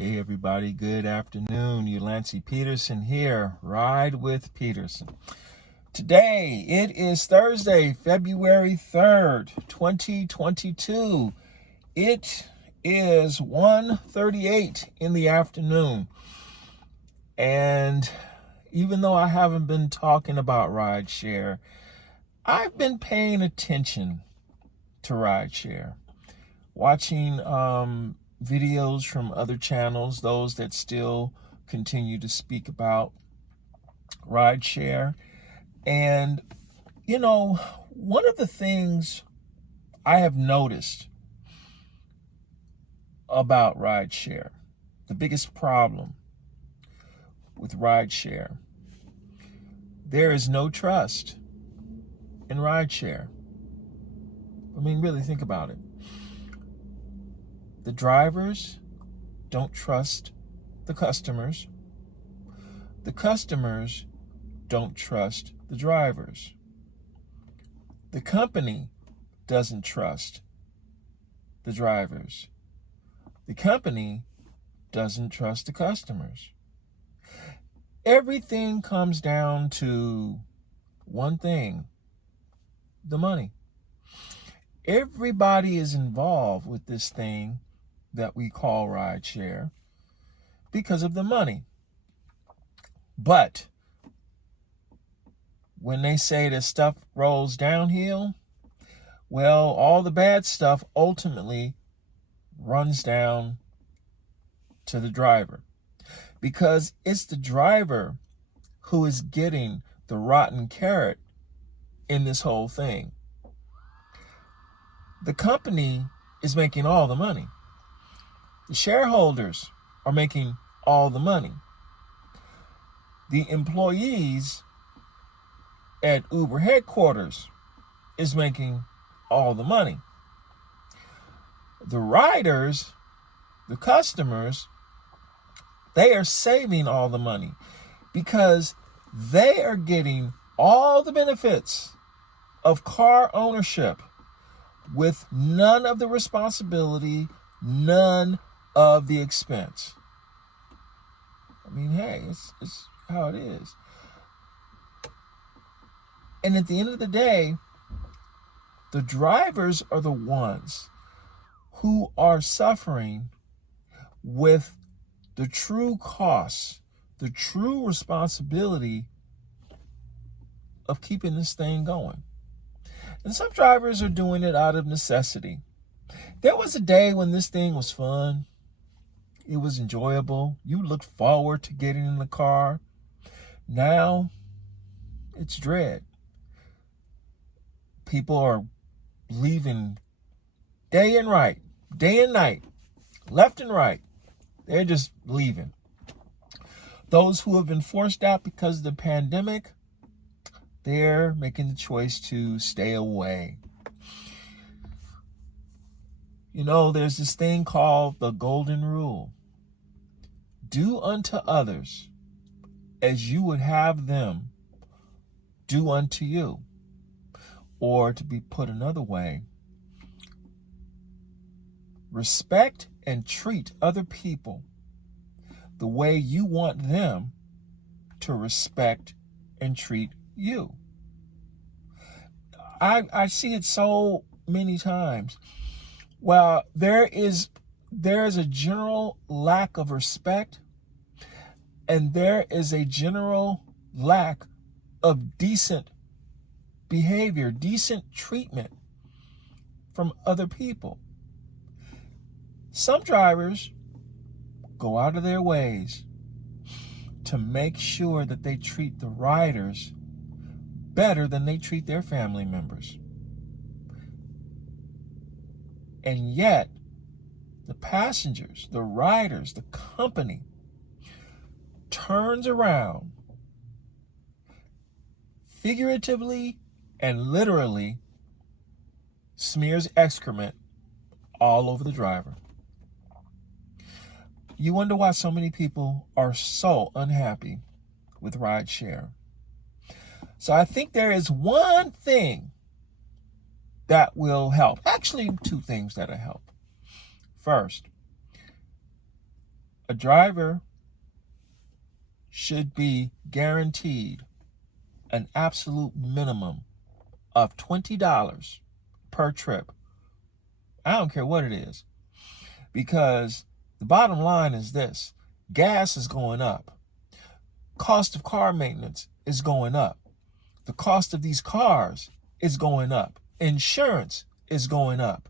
Hey everybody, good afternoon. Ulancey Peterson here, Ride with Peterson. Today, it is Thursday, February 3rd, 2022. It is 1:38 in the afternoon. And even though I haven't been talking about Rideshare, I've been paying attention to Rideshare, watching videos from other channels, those that still continue to speak about Rideshare. And, one of the things I have noticed about Rideshare, the biggest problem with Rideshare, there is no trust in Rideshare. I mean, really think about it. The drivers don't trust the customers. The customers don't trust the drivers. The company doesn't trust the drivers. The company doesn't trust the customers. Everything comes down to one thing: the money. Everybody is involved with this thing that we call Rideshare because of the money. But when they say that stuff rolls downhill, well, all the bad stuff ultimately runs down to the driver, because it's the driver who is getting the rotten carrot in this whole thing. The company is making all the money. The shareholders are making all the money. The employees at Uber headquarters is making all the money. The riders, the customers, they are saving all the money because they are getting all the benefits of car ownership with none of the responsibility, none of the expense. I mean, hey, it's how it is. And at the end of the day, the drivers are the ones who are suffering with the true costs, the true responsibility of keeping this thing going. And some drivers are doing it out of necessity. There was a day when this thing was fun. It was enjoyable. You looked forward to getting in the car. Now, it's dread. People are leaving day and night, left and right. They're just leaving. Those who have been forced out because of the pandemic, they're making the choice to stay away. There's this thing called the golden rule. Do unto others as you would have them do unto you. Or, to be put another way, respect and treat other people the way you want them to respect and treat you. I see it so many times. Well, there is a general lack of respect, and there is a general lack of decent behavior, decent treatment from other people. Some drivers go out of their ways to make sure that they treat the riders better than they treat their family members. And yet, the passengers, the riders, the company turns around, figuratively and literally smears excrement all over the driver. You wonder why so many people are so unhappy with Rideshare. So I think there is one thing that will help. Actually, two things that'll help. First, A driver should be guaranteed an absolute minimum of $20 per trip. I don't care what it is. Because the bottom line is this: gas is going up. Cost of car maintenance is going up. The cost of these cars is going up. Insurance is going up.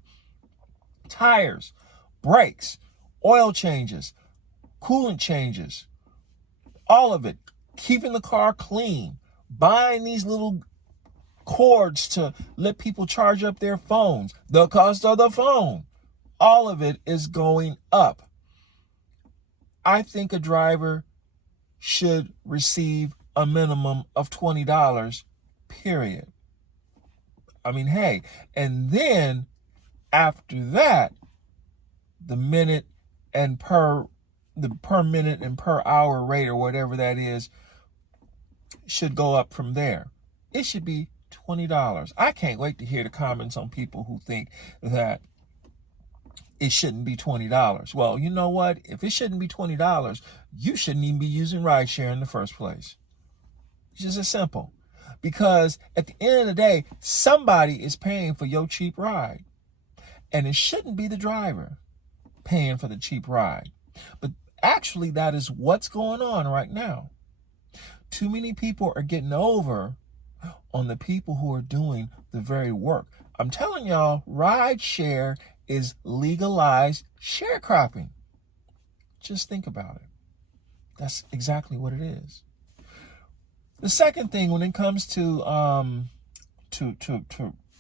Tires, brakes, oil changes, coolant changes, all of it. Keeping the car clean, buying these little cords to let people charge up their phones, the cost of the phone, all of it is going up. I think a driver should receive a minimum of $20, period. I mean, hey, and then after that, the per minute and per hour rate or whatever that is should go up from there. It should be $20. I can't wait to hear the comments on people who think that it shouldn't be $20. Well, you know what? If it shouldn't be $20, you shouldn't even be using rideshare in the first place. It's just as simple. Because at the end of the day, somebody is paying for your cheap ride. And it shouldn't be the driver paying for the cheap ride. But actually, that is what's going on right now. Too many people are getting over on the people who are doing the very work. I'm telling y'all, rideshare is legalized sharecropping. Just think about it. That's exactly what it is. The second thing, when it comes to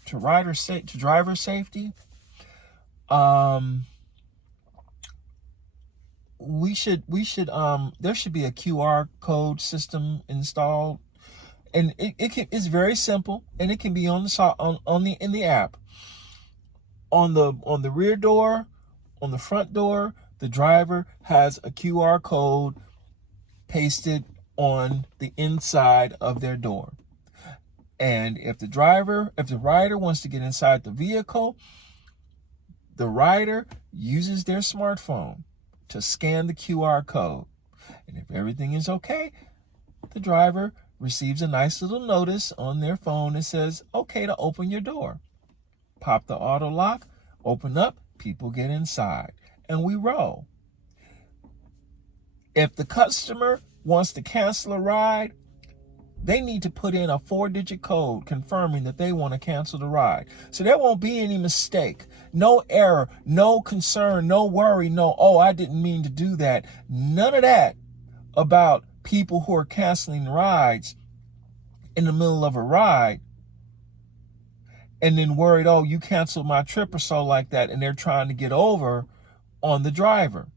driver safety, we should there should be a QR code system installed, and it's very simple, and it can be in the app. On the rear door, on the front door, the driver has a QR code pasted on the inside of their door. And if the rider wants to get inside the vehicle, the rider uses their smartphone to scan the QR code. And if everything is okay, the driver receives a nice little notice on their phone that says, okay, to open your door. Pop the auto lock, open up, people get inside, and we roll. If the customer wants to cancel a ride, they need to put in a 4-digit code confirming that they want to cancel the ride. So there won't be any mistake, no error, no concern, no worry, I didn't mean to do that. None of that about people who are canceling rides in the middle of a ride and then worried, you canceled my trip or so like that, and they're trying to get over on the driver.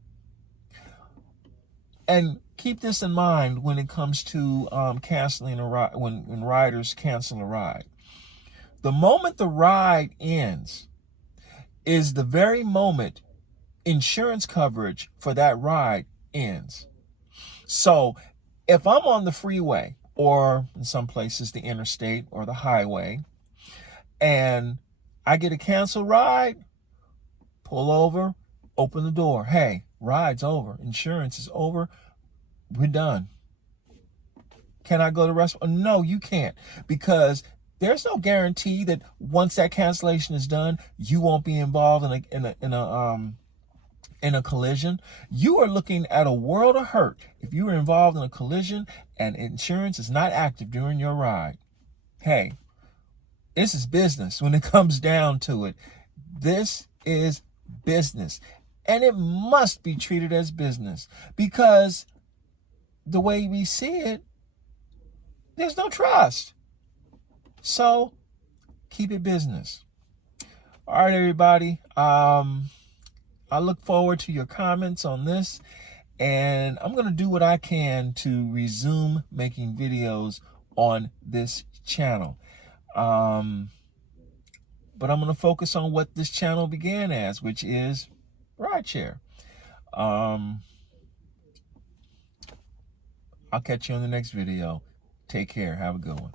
And keep this in mind when it comes to canceling a ride, when riders cancel a ride. The moment the ride ends is the very moment insurance coverage for that ride ends. So if I'm on the freeway, or in some places the interstate or the highway, and I get a canceled ride, pull over, open the door. Hey, ride's over. Insurance is over. We're done. Can I go to the restaurant? No, you can't, because there's no guarantee that once that cancellation is done, you won't be involved in a collision. You are looking at a world of hurt if you are involved in a collision and insurance is not active during your ride. Hey, this is business when it comes down to it. This is business, and it must be treated as business, because the way we see it, there's no trust. So keep it business. All right, everybody. I look forward to your comments on this, and I'm going to do what I can to resume making videos on this channel. But I'm going to focus on what this channel began as, which is rideshare. I'll catch you on the next video. Take care. Have a good one.